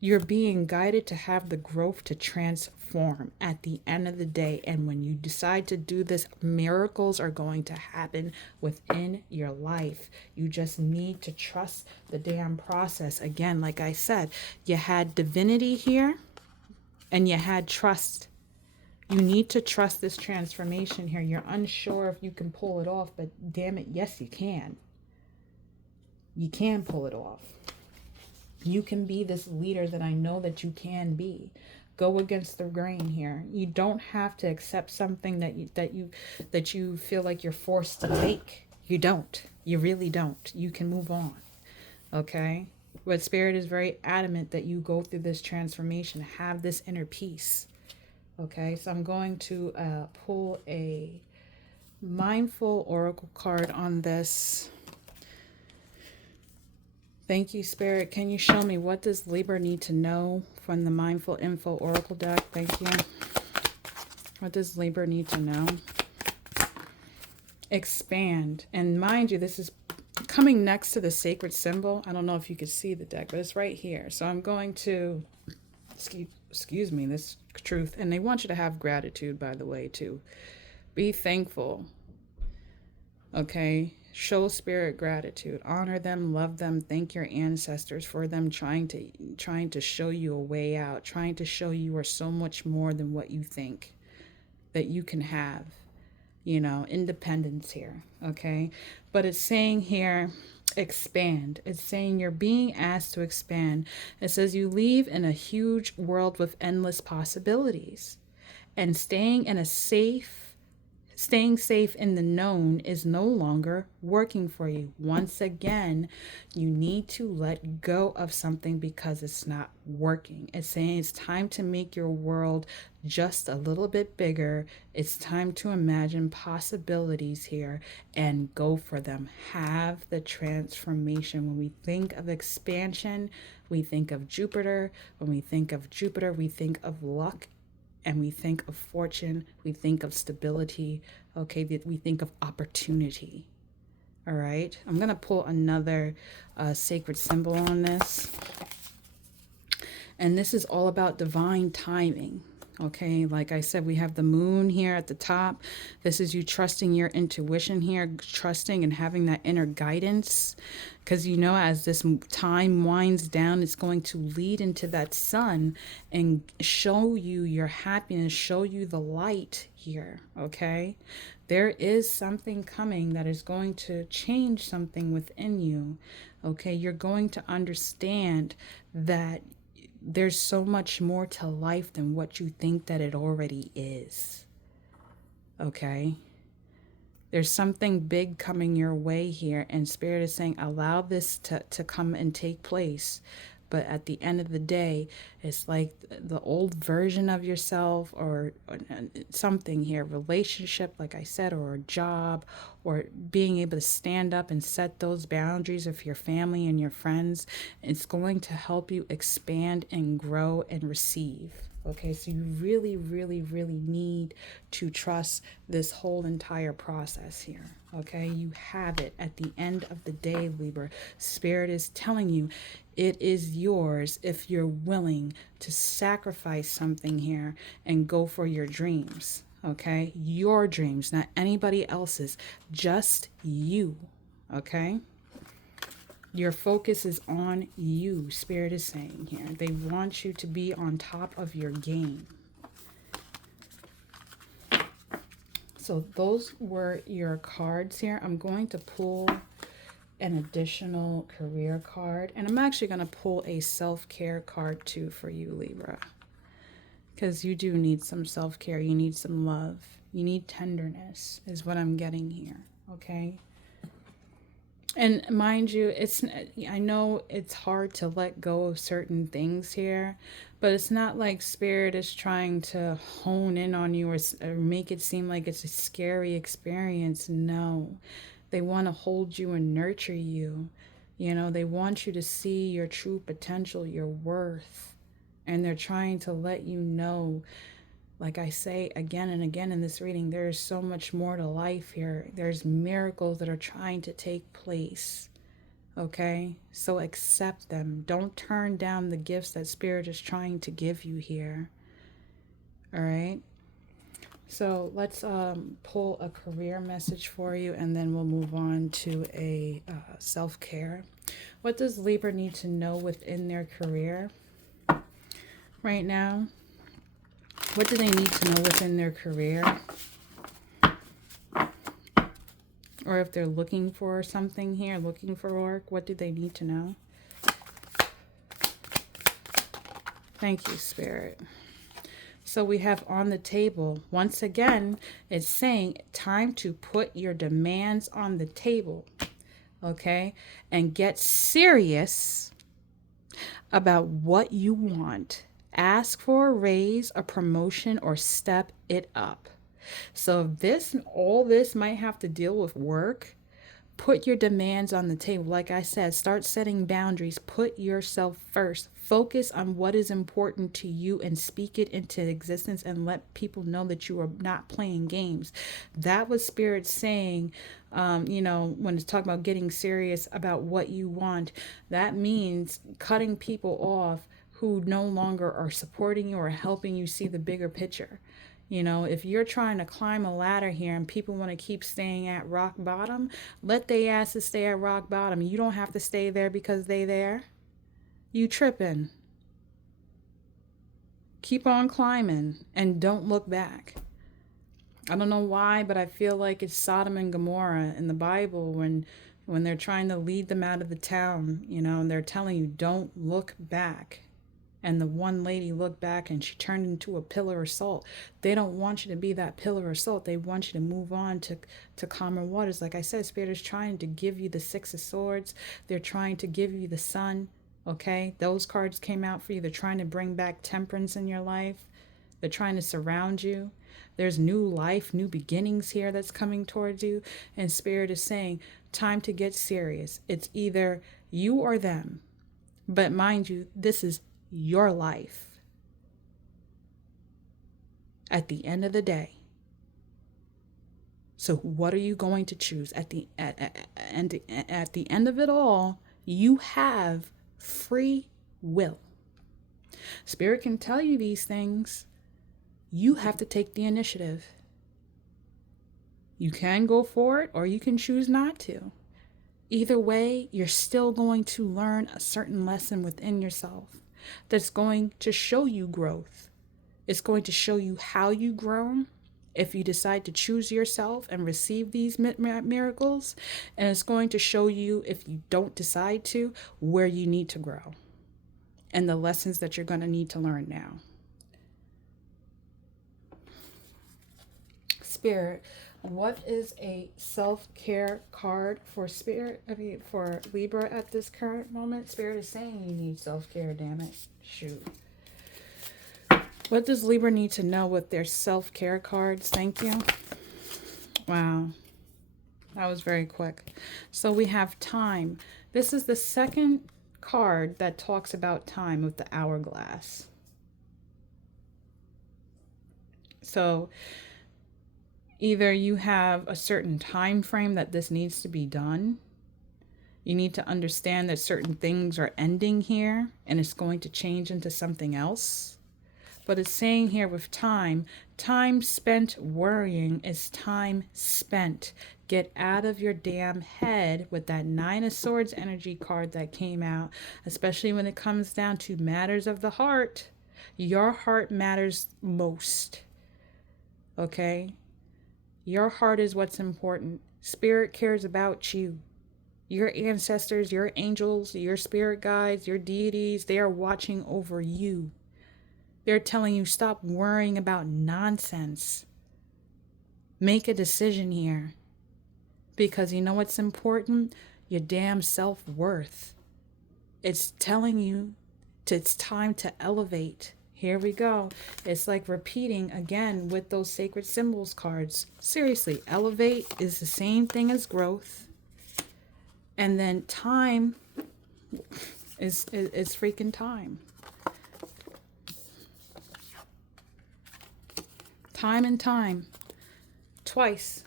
You're being guided to have the growth to transform at the end of the day. And when you decide to do this, miracles are going to happen within your life. You just need to trust the damn process. Again, like I said, you had divinity here and you had trust. You need to trust this transformation here. You're unsure if you can pull it off, but damn it, yes, you can. You can pull it off. You can be this leader that I know that you can be. Go against the grain here. You don't have to accept something that you feel like you're forced to take. You don't. You really don't. You can move on. Okay? But Spirit is very adamant that you go through this transformation, have this inner peace. Okay? So I'm going to pull a mindful oracle card on this. Thank you, Spirit. Can you show me what does Libra need to know from the Mindful Info Oracle deck? Thank you. What does Libra need to know? Expand. And mind you, this is coming next to the sacred symbol. I don't know if you can see the deck, but it's right here. So I'm going to, excuse me, this truth. And they want you to have gratitude, by the way, too. Be thankful. Okay? Show Spirit gratitude. Honor them, love them, thank your ancestors for them trying to show you a way out, trying to show you are so much more than what you think that you can have. You know, independence here, okay? But it's saying here, expand. It's saying you're being asked to expand. It says you leave in a huge world with endless possibilities. And staying in a safe Staying safe in the known is no longer working for you. Once again, you need to let go of something because it's not working. It's saying it's time to make your world just a little bit bigger. It's time to imagine possibilities here and go for them. Have the transformation. When we think of expansion, we think of Jupiter. When we think of Jupiter, we think of luck, and we think of fortune, we think of stability, okay, we think of opportunity. All right, I'm going to pull another sacred symbol on this. And this is all about divine timing. Okay, like I said, we have the moon here at the top. This is you trusting your intuition here, trusting and having that inner guidance. Because you know, as this time winds down, it's going to lead into that sun and show you your happiness, show you the light here. Okay, there is something coming that is going to change something within you. Okay, you're going to understand that there's so much more to life than what you think that it already is. Okay? There's something big coming your way here, and Spirit is saying, allow this to come and take place. But at the end of the day, it's like the old version of yourself or something here, relationship, like I said, or a job, or being able to stand up and set those boundaries of your family and your friends. It's going to help you expand and grow and receive. Okay, so you really, really, really need to trust this whole entire process here. Okay, you have it at the end of the day, Libra. Spirit is telling you it is yours if you're willing to sacrifice something here and go for your dreams. Okay, your dreams, not anybody else's, just you. Okay. Your focus is on you, Spirit is saying here. They want you to be on top of your game. So those were your cards here. I'm going to pull an additional career card. And I'm actually going to pull a self-care card too for you, Libra. Because you do need some self-care. You need some love. You need tenderness is what I'm getting here. Okay. And mind you, I know it's hard to let go of certain things here, but it's not like Spirit is trying to hone in on you or make it seem like it's a scary experience. No, they want to hold you and nurture you. You know, they want you to see your true potential, your worth, and they're trying to let you know. Like I say again and again in this reading, there's so much more to life here. There's miracles that are trying to take place. Okay? So accept them. Don't turn down the gifts that Spirit is trying to give you here. All right? So let's pull a career message for you, and then we'll move on to a self-care. What does Libra need to know within their career right now? What do they need to know within their career? Or if they're looking for something here, looking for work, what do they need to know? Thank you, Spirit. So we have on the table, once again, it's saying time to put your demands on the table, okay? And get serious about what you want. Ask for a raise, a promotion, or step it up. So if all this might have to deal with work, put your demands on the table. Like I said, start setting boundaries. Put yourself first. Focus on what is important to you and speak it into existence and let people know that you are not playing games. That was Spirit saying, when it's talking about getting serious about what you want, that means cutting people off who no longer are supporting you or helping you see the bigger picture. You know, if you're trying to climb a ladder here and people want to keep staying at rock bottom, let their asses stay at rock bottom. You don't have to stay there because they there. You tripping. Keep on climbing and don't look back. I don't know why, but I feel like it's Sodom and Gomorrah in the Bible when they're trying to lead them out of the town, and they're telling you, don't look back. And the one lady looked back and she turned into a pillar of salt. They don't want you to be that pillar of salt. They want you to move on to calmer waters. Like I said, Spirit is trying to give you the Six of Swords. They're trying to give you the Sun. Okay, those cards came out for you. They're trying to bring back temperance in your life. They're trying to surround you. There's new life, new beginnings here that's coming towards you. And Spirit is saying, time to get serious. It's either you or them. But mind you, this is your life. At the end of the day. So what are you going to choose? At the end of it all, you have free will. Spirit can tell you these things. You have to take the initiative. You can go for it or you can choose not to. Either way, you're still going to learn a certain lesson within yourself that's going to show you growth. It's going to show you how you grow if you decide to choose yourself and receive these miracles. And it's going to show you, if you don't decide to, where you need to grow and the lessons that you're going to need to learn now. Spirit, what is a self-care card for for Libra at this current moment? Spirit is saying you need self-care, damn it. Shoot. What does Libra need to know with their self-care cards? Thank you. Wow. That was very quick. So we have time. This is the second card that talks about time with the hourglass. So either you have a certain time frame that this needs to be done. You need to understand that certain things are ending here and it's going to change into something else. But it's saying here with time spent worrying is time spent. Get out of your damn head with that Nine of Swords energy card that came out, especially when it comes down to matters of the heart. Your heart matters most. Okay? Your heart is what's important. Spirit cares about you. Your ancestors, your angels, your spirit guides, your deities, they are watching over you. They're telling you, stop worrying about nonsense. Make a decision here. Because you know what's important? Your damn self-worth. It's telling you it's time to elevate. Here we go. It's like repeating again with those sacred symbols cards. Seriously, elevate is the same thing as growth. And then time is freaking time. Time and time. Twice.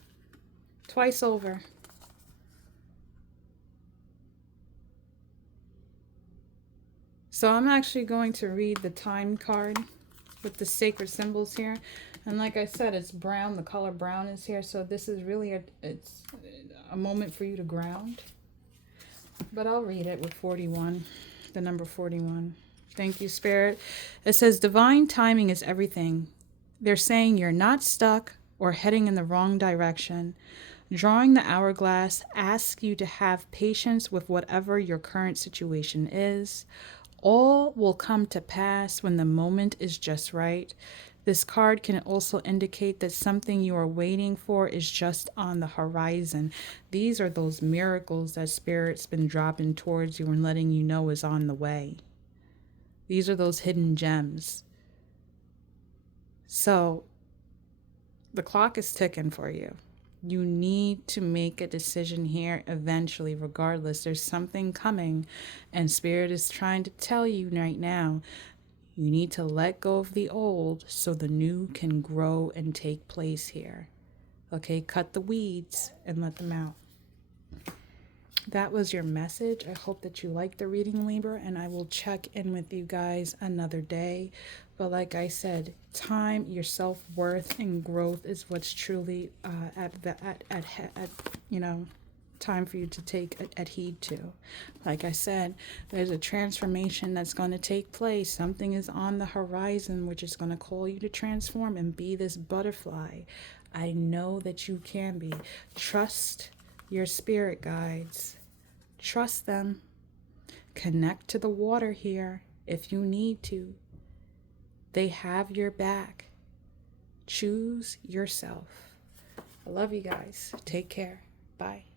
Twice over. So I'm actually going to read the time card with the sacred symbols here. And like I said, it's brown. The color brown is here. So this is really it's a moment for you to ground. But I'll read it with 41, the number 41. Thank you, Spirit. It says, divine timing is everything. They're saying you're not stuck or heading in the wrong direction. Drawing the hourglass asks you to have patience with whatever your current situation is. All will come to pass when the moment is just right. This card can also indicate that something you are waiting for is just on the horizon. These are those miracles that Spirit's been dropping towards you and letting you know is on the way. These are those hidden gems. So, the clock is ticking for you. You need to make a decision here eventually, regardless. There's something coming, and Spirit is trying to tell you right now, you need to let go of the old so the new can grow and take place here. Okay, cut the weeds and let them out. That was your message. I hope that you liked the reading, Libra, and I will check in with you guys another day. But like I said, time, your self-worth, and growth is what's truly time for you to take heed to. Like I said, there's a transformation that's going to take place. Something is on the horizon which is going to call you to transform and be this butterfly. I know that you can be. Trust your spirit guides. Trust them. Connect to the water here. if you need to. They have your back. Choose yourself. I love you guys. Take care. Bye.